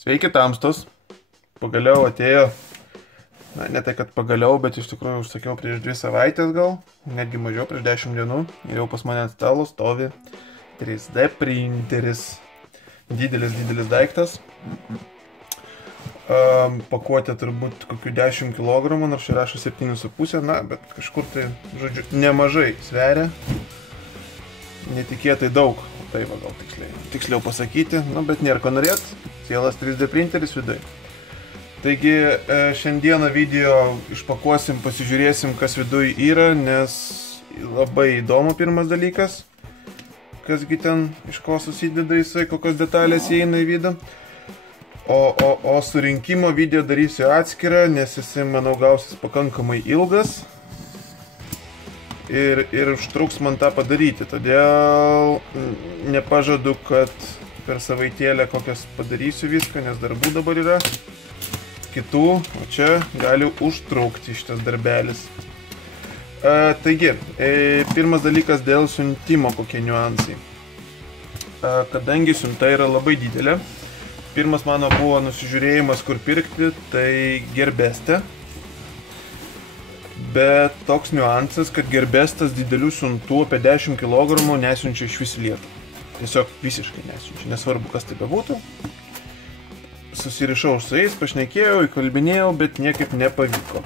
Sveiki tamstos, pagaliau atėjo, ne tai kad pagaliau, bet iš tikrųjų užsakiau prieš 2 savaitės gal, netgi mažiau, prieš 10 dienų ir jau pas mane ant stalo stovi 3D printeris, didelis daiktas, pakuotė turbūt kokių 10 kg, nors čia rašo 7,5, na, bet kažkur tai, žodžiu, nemažai sveria, netikėtai daug, tai va gal tiksliau pasakyti, nu, bet nėra ko norėt. Cielas 3D printeris vidai. Taigi šiandieną video išpakuosim, pasižiūrėsim, kas viduj yra, nes labai įdomu pirmas dalykas, kasgi ten iš ko susideda jisai, kokios detalės įeina į vidų. O surinkimo video darysiu atskirą, nes jisai, manau, gausis pakankamai ilgas ir užtruks man tą padaryti, todėl nepažadu, kad per savaitėlę kokias padarysiu viską, nes darbų dabar yra kitų, o čia gali užtrukti šitas darbelis. Taigi, pirmas dalykas dėl siuntimo, kokie niuansai. Kadangi siunta yra labai didelė, pirmas mano buvo nusižiūrėjimas, kur pirkti, tai Gearbeste. Bet toks niuansas, kad Gearbestas didelių siuntų apie 10 kg nesiunčia iš vis į Lietuvą. Tiesiog visiškai nesiunčia, nesvarbu, kas tai bebūtų. Susirišau su jais, pašnekėjau, įkalbinėjau, bet niekaip nepavyko.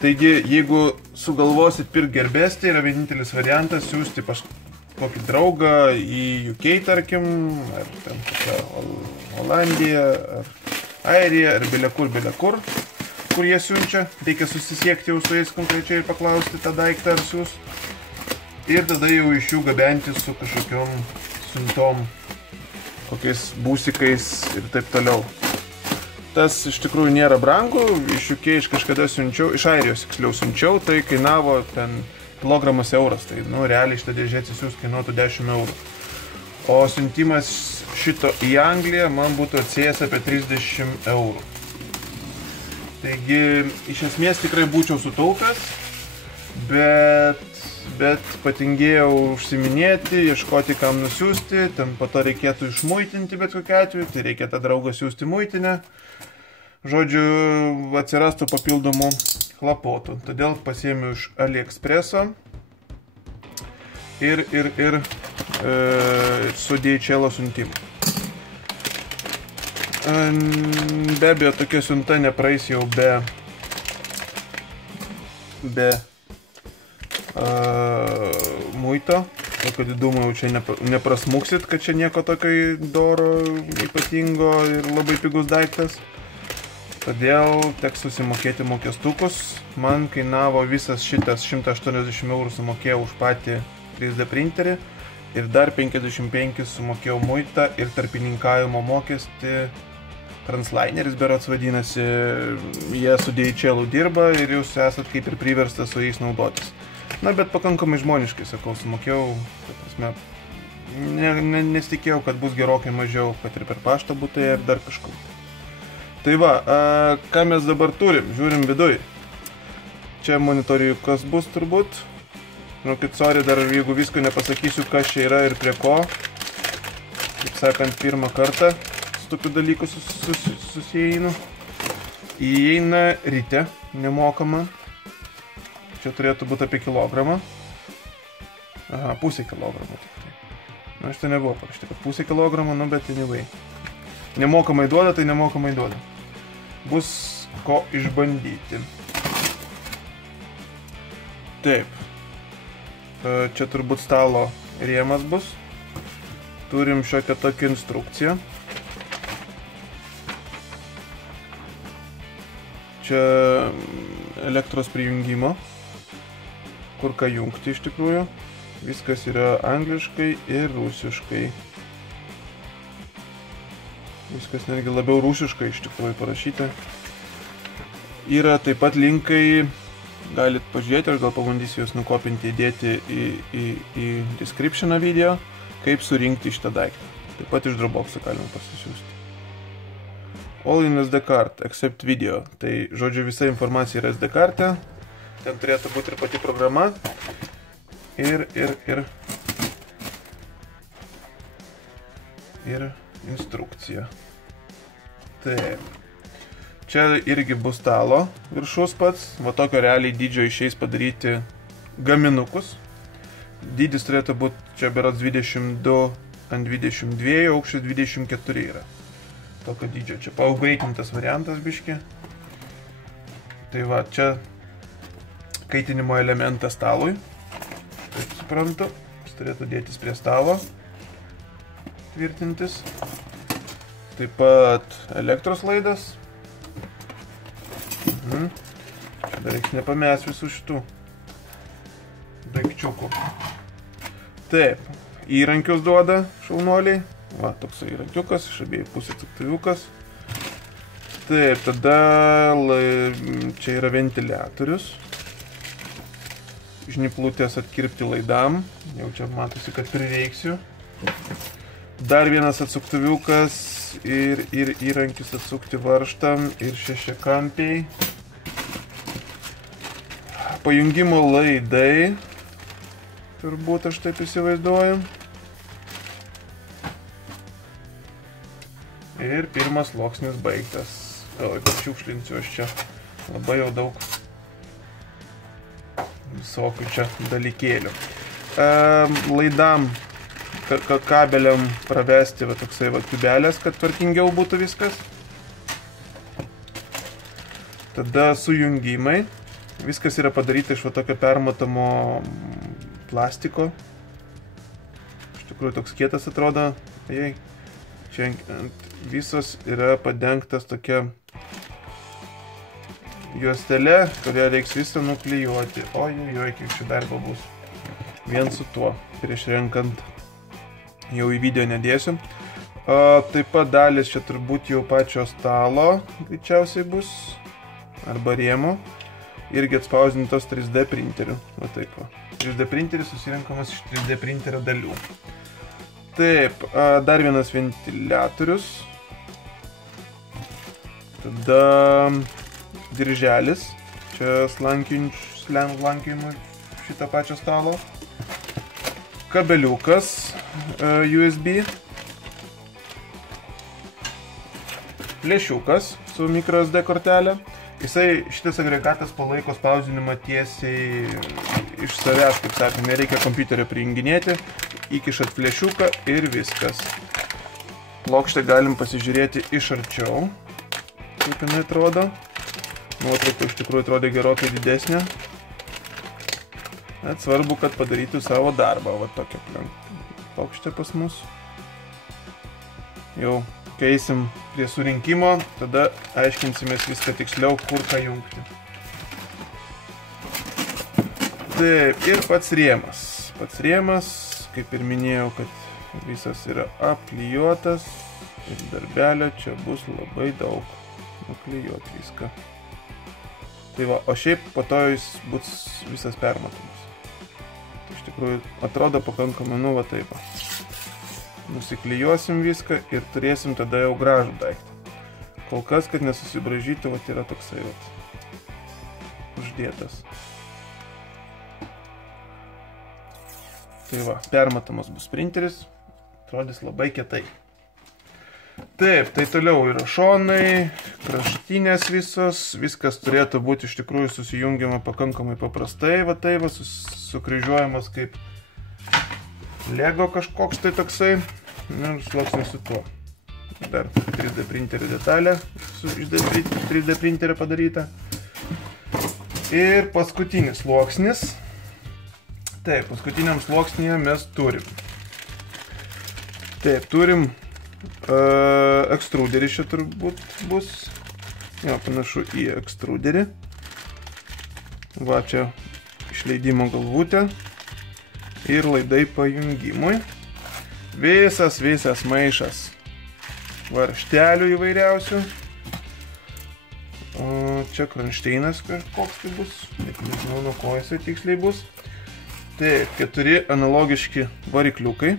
Taigi, jeigu sugalvosit pirkti Gearbeste, yra vienintelis variantas siųsti pas kokį draugą į UK, tarkim, ar ten kokią Olandiją, ar Airiją, ar belekur, kur jie siunčia. Reikia susisiekti jau su jais konkrečiai ir paklausti tą daiktą ar siūs. Ir tada jau iš jų gabenti su kažkokiom siuntom, kokiais būsikais ir taip toliau. Tas iš tikrųjų nėra brangu, iš UK iš kažkada siunčiau, iš Airijos tiksliau siunčiau, tai kainavo ten kilogramas euras, tai nu realiai šitą dėžę atsisiųs kainuotų 10 eurų. O siuntimas šito į Angliją man būtų atsėjęs apie 30 eurų. Taigi iš esmės tikrai būčiau sutaupęs, bet patingėjau užsiminėti, ieškoti kam nusiųsti, ten po to reikėtų išmuitinti bet kokiu atveju, tai reikia tą draugą siųsti muitinę. Žodžiu, atsirastų papildomų chlapotų. Todėl pasiėmiau iš AliExpresso ir su DHL siuntimu. Be abejo, tokia siunta nepraeis jau be muito, tokio didumo jau čia neprasmuksit, kad čia nieko tokio doro, ypatingo ir labai pigus daiktas. Todėl teks susimokėti mokėstukus. Man kainavo visas šitas 180 eurų sumokėjau už patį 3D printerį ir dar 55 sumokėjau muitą ir tarpininkavimo mokestį. Translineris berods vadinasi, jie su DHL dirba ir jūs esat kaip ir priverstas su jais naudotis. Na, bet pakankamai žmoniškai, sakau, sumokėjau, nesitikėjau, kad bus gerokai mažiau, kad ir per paštą būtų ir dar kažkur. Tai va, ką mes dabar turim, žiūrim viduj. Čia monitoriukas bus turbūt. Žinokit, sorry, dar jeigu visko nepasakysiu, kas čia yra ir prie ko. Kaip sakant, pirmą kartą su tokiu dalyku susieinu. Įeina ryte, nemokama. Čia turėtų būti apie kilogramą. Aha, pusę kilogramą tikrai. Na, šitą nebuvo parašyti, kad pusę kilogramą, nu, bet anyway. Nemokamai duoda, tai nemokamai duoda. Bus ko išbandyti. Taip. Čia turbūt stalo rėmas bus. Turim šiokią tokią instrukciją. Čia elektros prijungimo. Kur ką jungti iš tikrųjų. Viskas yra angliškai ir rusiškai. Viskas netgi labiau rusiškai iš tikrųjų parašyta. Yra taip pat linkai, galit pažiūrėti, aš gal pabandysiu juos nukopinti, įdėti į descriptioną video, kaip surinkti šitą daiktą. Taip pat iš Dropbox'o galima pasisiųsti. All in SD card, except video. Tai, žodžiu, visa informacija yra SD karte. Ten turėtų būti ir pati programa. Ir instrukcija. Taip. Čia irgi bus stalo viršus pats. Va tokio realiai dydžio išeis padaryti gaminukus. Dydis turėtų būti čia berods 22 ant 22, aukštis 24 yra. Tokio dydžio. Čia paupgreitintas variantas biški. Tai va, čia kaitinimo elementas stalui. Taip suprantu. Jis turėtų dėtis prie stalo. Tvirtintis. Taip pat elektros laidas. Dar reiks nepamest visų šitų daikčiukų. Taip, įrankius duoda šaunuoliai. Va, toks įrankiukas, iš abiejų pusės atsuktuviukas. Taip, tada čia yra ventiliatorius. Žnyplutės atkirpti laidam. Jau čia matosi, kad prireiksiu. Dar vienas atsuktuviukas ir įrankis atsukti varžtam ir šešiakampiai. Pajungimo laidai. Turbūt aš taip įsivaizduoju. Ir pirmas sluoksnis baigtas. Oi, pašiukšlinsiu aš čia. Labai jau daug visokių čia dalykėlių. Laidam, kabeliam pravesti va toksai va tubelės, kad tvarkingiau būtų viskas. Tada sujungimai. Viskas yra padaryta iš va tokio permatomo plastiko. Iš tikrųjų toks kietas atrodo. Čia visos yra padengtas tokia juostelė, kurią reiks visą nuklijuoti. Ojojoj, kiek čia darbo bus. Vien su tuo. Prieš renkant jau į video nedėsiu. Taip pat dalis čia turbūt jau pačio stalo greičiausiai bus. Arba rėmo. Irgi atspausdintos 3D printeriu. Va taip va. 3D printeris susirenkamas iš 3D printerio dalių. Taip, dar vienas ventiliatorius. Tada dirželis. Čia slankiojimui šito pačio stalo. Kabeliukas USB. Flešiukas su microSD kortelė. Šitas agregatas palaiko spausdinimą tiesiai iš savęs, kaip sakė, nereikia kompiuterio prijunginėti, įkišat flešiuką ir viskas. Plokštę galim pasižiūrėti iš arčiau, kaip jinai atrodo. Nuotrauka iš tikrųjų atrodo gerokai didesnė. Net svarbu, kad padarytų savo darbą, va tokia plokštė pas mus. Jau keisim prie surinkimo, tada aiškinsimės viską tiksliau, kur ką jungti. Taip, ir pats rėmas. Pats rėmas, kaip ir minėjau, kad visas yra apklijuotas ir darbelio čia bus labai daug nuklijuoti viską. Tai va, o šiaip po to jis bus visas permatomas. Tai iš tikrųjų atrodo pakankamai, nu va taip. Nusiklijuosim viską ir turėsim tada jau gražų daiktą. Kol kas, kad nesusibražytų, vat yra toksai vat uždėtas. Tai va, permatomas bus printeris, atrodys labai kietai. Taip, tai toliau yra šonai, kraštinės visos, viskas turėtų būti iš tikrųjų susijungiama pakankamai paprastai, va tai va, sukryžiuojamas kaip Lego kažkoks tai toksai. Ir sluoksnis su tuo. Dar 3D printerio detalė iš 3D printerio padaryta. Ir paskutinis sluoksnis. Taip, paskutiniam sluoksnyje mes turim. Taip, turim ekstruderį čia turbūt bus. Jo, panašu į ekstruderį. Va čia išleidimo galvutė. Ir laidai pajungimui. Visas maišas varžtelių įvairiausių. Čia kronšteinas kažkoks tai bus. Nežinau, nuo ko jisai tiksliai bus. Taip, 4 analogiški varikliukai.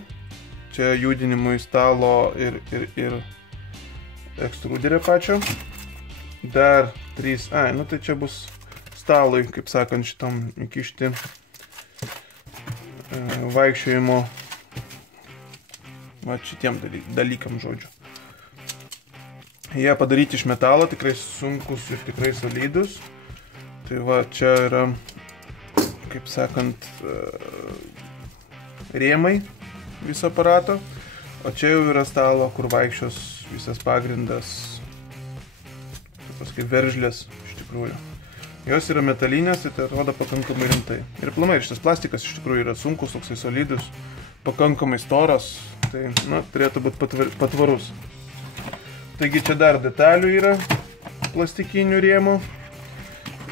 Čia judinimui stalo ir ekstruderio pačio. Dar 3, nu tai čia bus stalui, kaip sakant, šitam įkišti vaikščiojimo va šitiem dalykam, žodžiu. Jie padaryti iš metalo, tikrai sunkus ir tikrai solidus. Tai va, čia yra, kaip sakant, rėmai viso aparato. O čia jau yra stalo, kur vaikščios visas pagrindas, kaip veržlės iš tikrųjų. Jos yra metalinės, tai atrodo pakankamai rimtai. Ir aplamai, šitas plastikas iš tikrųjų yra sunkus, toksai solidus, pakankamai storas, tai, na, turėtų būti patvarus. Taigi čia dar detalių yra, plastikinių rėmų.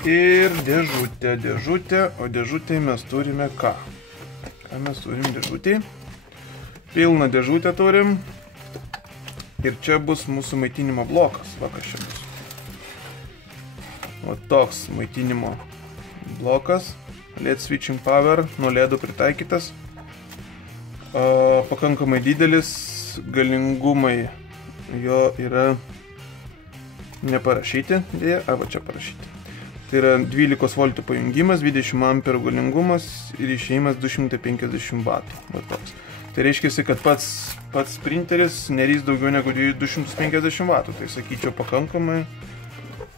Ir dėžutė, o dėžutėje mes turime ką? Ką mes turim dėžutėje? Pilną dėžutę turim. Ir čia bus mūsų maitinimo blokas. Va, kas čia bus. O toks maitinimo blokas. LED switching power, nuo LED pritaikytas. Pakankamai didelis, galingumai jo yra neparašyti, dėja, arba čia parašyti. Tai yra 12 voltų pajungimas, 20 amperų galingumas ir išėjimas 250 vatų. Va toks. Tai reiškia, kad pats printeris nerys daugiau negu 250 vatų. Tai sakyčiau, pakankamai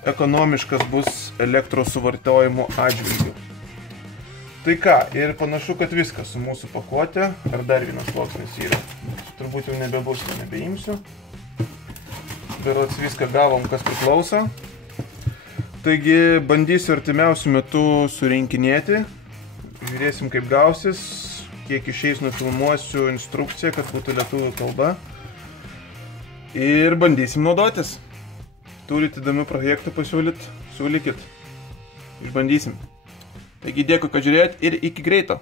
ekonomiškas bus elektros suvartojimo atžvilgiu. Tai ką, ir panašu, kad viskas su mūsų pakuotė. Ar dar vienas sluoksnis yra? Turbūt jau nebebus, nebeimsiu. Berods viską gavom, kas priklauso. Taigi bandysiu artimiausių metų surinkinėti. Žiūrėsim, kaip gausis. Kiek išeis nufilmuosiu instrukciją, kad būtų lietuvių kalba. Ir bandysim naudotis. Turite įdomių projektų pasiūlyti, siūlykit. Išbandysim. Taigi dėkui, kad žiūrėjot ir iki greito.